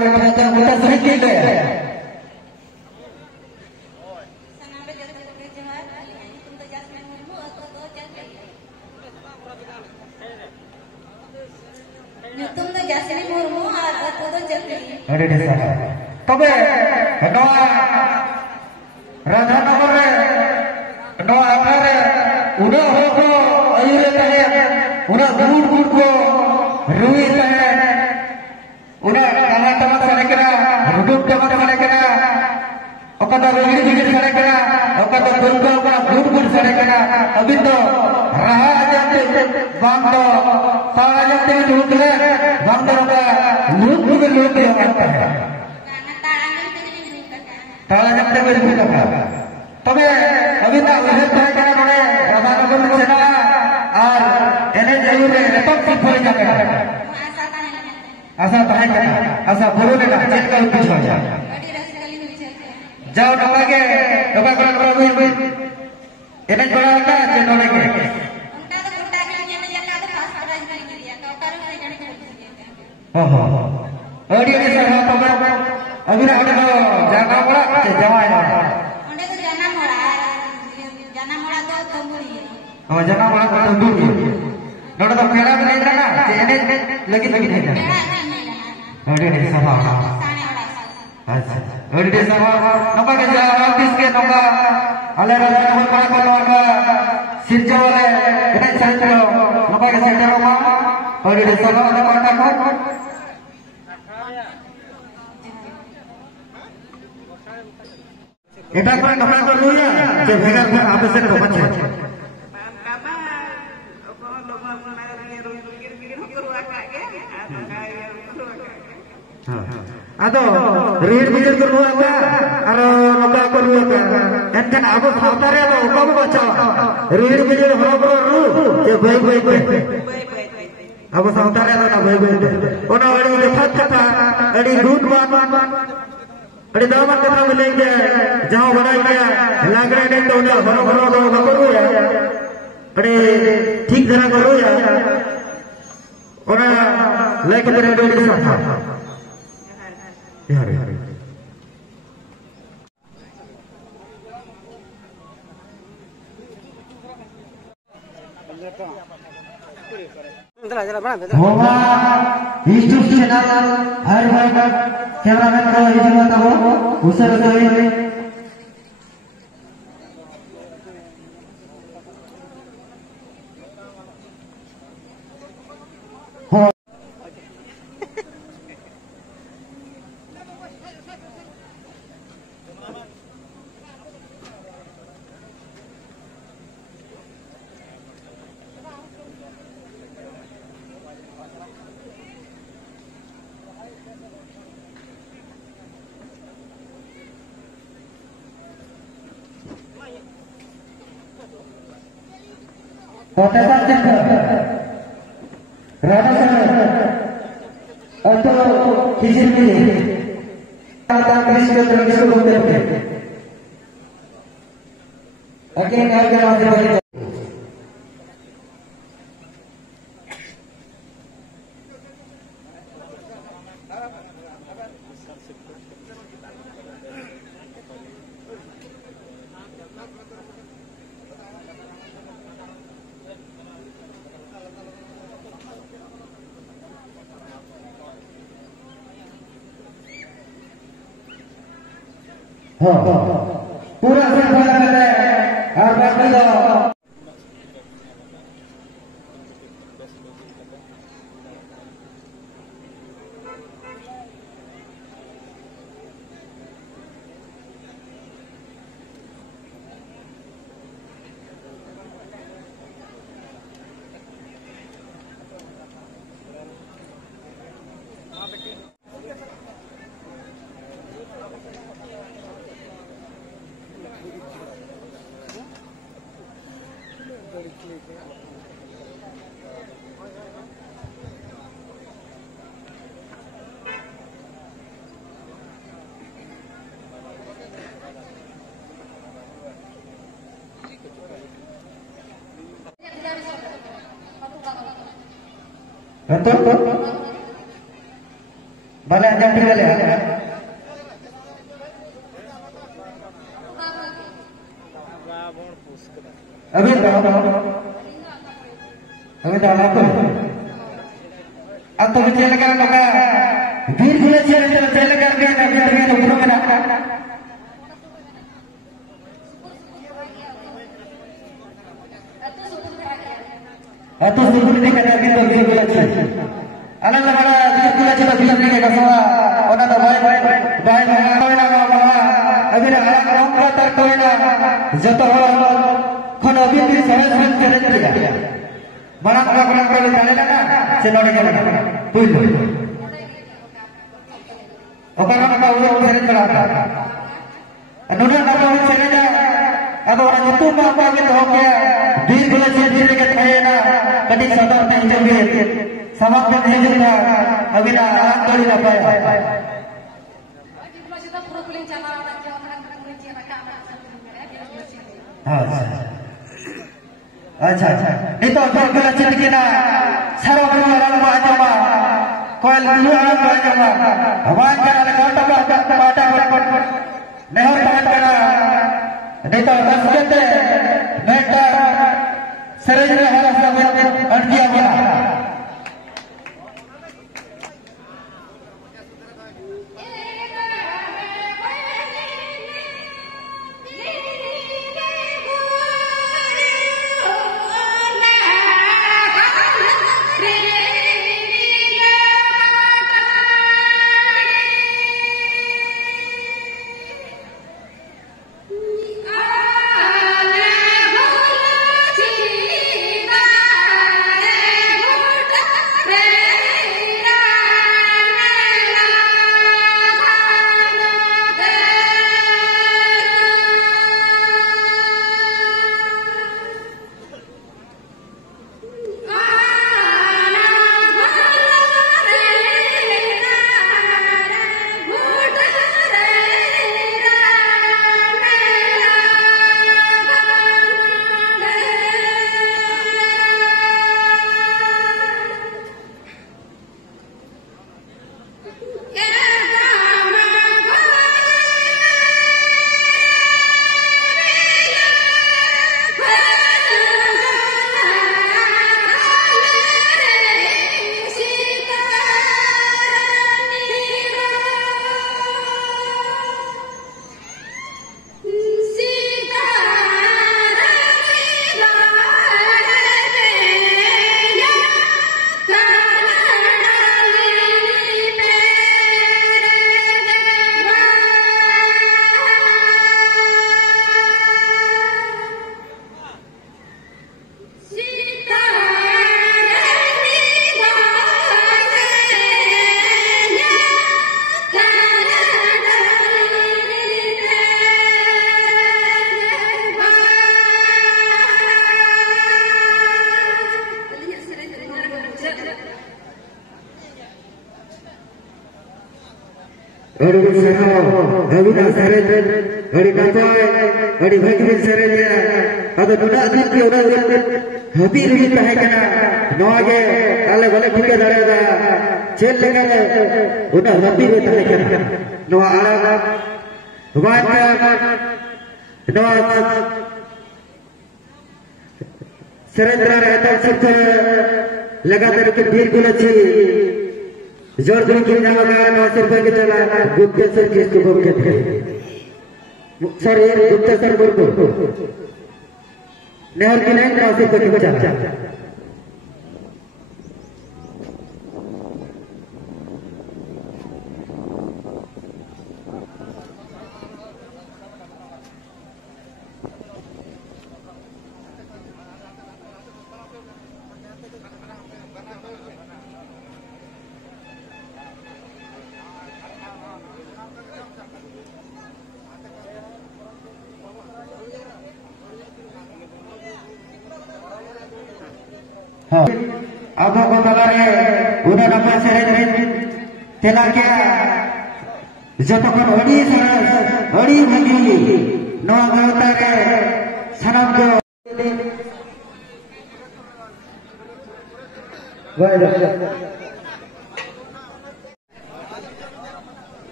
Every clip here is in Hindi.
में ठहरकर उनका सही की गया अरे तबे राधानगर उना हो अयुरे तहे उना गुड़ गुड़ को रुई तहे उना काला टमाटर सड़े करा रुडुक टमाटर सड़े करा ओका तो रुई रुई सड़े करा ओका तो गुड़ ओका गुड़ गुड़ सड़े करा अभी तो रहा जाते बांग तो ताला जाते लूट ले बांग तो ओका लूट भी लूट दिया करता है ताला जाते में लूट करता तबे अभी ना उधर तय करा बड़े राधानगर में चला और एने जरूर लेपक की फोड़ी जाता है आशा तय करा आशा बोलो लेना चेक का कुछ हो जाए जाओ डबा के डबा करा डबा भी एने बड़ा का चेक होने के हो अड़ी अड़ी सर तबे अभी ना हटे तो जाना पड़ा जमा है जना बड़ा तो दूर नोड़ा तो मेरा भी नहीं जाना चेने लगी नहीं जाना अरे नहीं सभा अच्छा अरे सभा नंबर के जा ऑफिस के नंबर अले राजा नंबर पड़ा कर लोगा सिरजा वाले इतने चलते हो नंबर के सेंटर में अरे सभा वाला कांटेक्ट कर इधर पर नंबर कर लो या जो भेगा आप से तो बचे अदो रेड बिजल को लुआ अरो नोका को लुआ एंतन अब सावतारे तो ओका को बचा रेड बिजल हरो रू जे भाई भाई अब सावतारे तो ना भाई भाई ओना वाली जफत कथा अड़ी दूध बात अड़ी दामन कथा मिलेंगे जाओ बनाई गया लागरे ने तो ना हरो तो करो या अड़ी ठीक तरह करो या ओना लेके तेरे डोरी साथा यार होगा यूट्यूब चैनल हर भाई का कैमरामैन का ये बात हो उसे बताइए राधा और तो किसी भी कृष्ण को बोलते थे अगेन आगे पूरा संभाल कर है और बाकी तो Ala jam tiga le. Abis dah apa? Atau bicara kan maka bir gula ciri bicara kan dia nak bicara dengan mana? Atau suku ni kata kita bir gula ciri. Anak nama bir gula ciri biar ni kita semua orang dah baik nama. Agar orang kata kau ina jatuh orang kono bir sahas ciri dia. Barang kali tanya nak, senor ni kan, puluh. Orang kata orang sering berada. Anunan kata orang sering dah, apa orang itu apa kita hokia, diri gula ciri kita kaya kadi sadar tak hidup, sama kita hidup dah, agaknya alat kali apa ya? अच्छा नहीं तो गलत चल के ना सारा orang aja mah koil dulu orang aja mah hwan kana le kota pata nehor tangan kana नहीं तो रस्ते नेटा शरीर में हरा सब अटकिया बना Aduh serau, David seret, hari kacau, hari bagi seretnya, atau tidak nanti orang hati rugi tahe kena, noage, kalau boleh kita darada, cel lagi, udah hati rugi tahe kena, noa alam, noa seret darada cerita, लगातार के बीर गुलची जोर जोर की नाम का नौसर पर के चला गुप्तेश्वर किसको बोलते थे सॉरी गुप्तेश्वर बोलते नेहर की नहीं नौसर पर के चला Abang Batalare, udah dapat seret telah kaya jatuhkan odi bagi Noah Batalare sanam ko.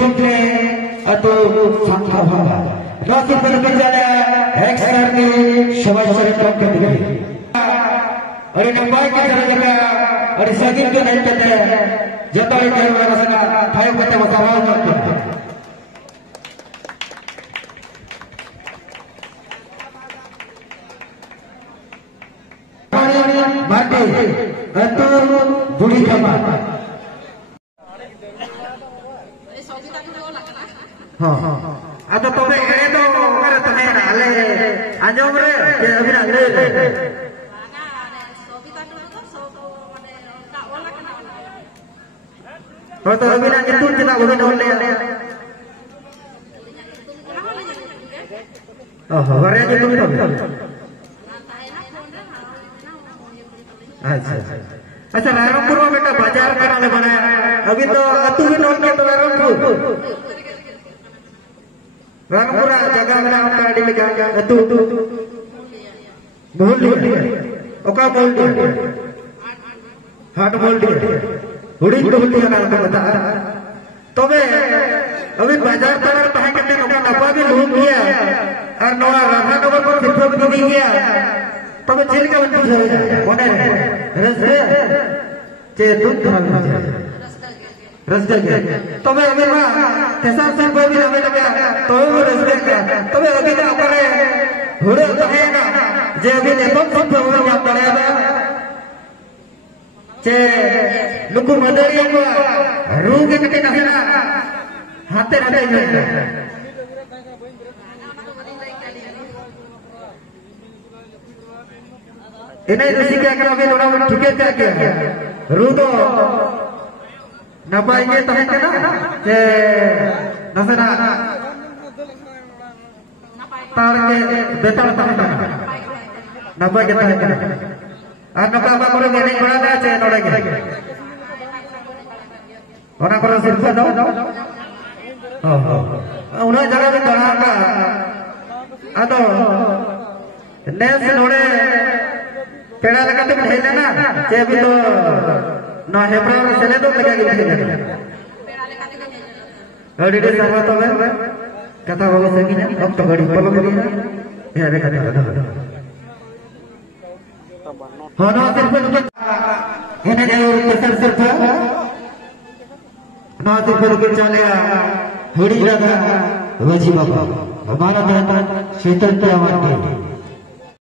Situtne atau sangka bhava. Nasi berbicara ekster di sebagai contoh begini. Ada nampak kita juga ada sakit tu naik kita. Jatuh itu orang sana tahu kita masalah apa. Mati atau budi kamar. Ada tobe itu ada tobe ale anjung re abis angre. Oh to abis angre itu kita boleh oleh. Oh hari itu tu. अच्छा रायरंगपुर में बेटा बाजार कराने बनाया अभी तो अतु भी नोट किया तो रायरंगपुर जगह में हम गाड़ी में क्या अतु बोल दिया ओका बोल दिया हाट बोल दिया उड़ी बोल दिया ना तो बता तो वे अभी बाजार कराने पहाड़ के दिन ओका नपा भी लूट दिया और नवा राधा नगर पर फिर भी नहीं गया तब जेल का बंद हो जाए होने रस्ते चे दूध खा रस्ते के तो मैं अभी मां कैसा सर को भी हमें लगा तो वो रस्ते का तो मैं अभी ना करे हुड़े तो है ना जे अभी ने तो सब हो गया पड़ेगा चे लुकु मदरिया को रूह के कटे ना हाथे रहते हैं इन्हें ऋषि क्या करो अभी लोड़ा में ठीक है क्या रू तो नपाई के तो है क्या ना जे नसना तार के बेटा तार नपाई के तो है क्या और नपा apa करो मैंने बड़ा ना चे नोड़े के और ना करो सिर्फ दो उन्हें जगह में बड़ा का अतो नेस नोड़े पेड़ा लगा तो नहीं लेना चाहे भी तो ना है पर चले तो लगा के नहीं लेना गाड़ी दे सर्वा तो है कथा बाबा सही ना अब तो गाड़ी पलो लगी है रे कथा हो ना सिर्फ इन्हें जो सिर्फ ना सिर्फ के चलेगा हुड़ी लगा वजी बाबा हमारा बेटा शीतल पे आवाज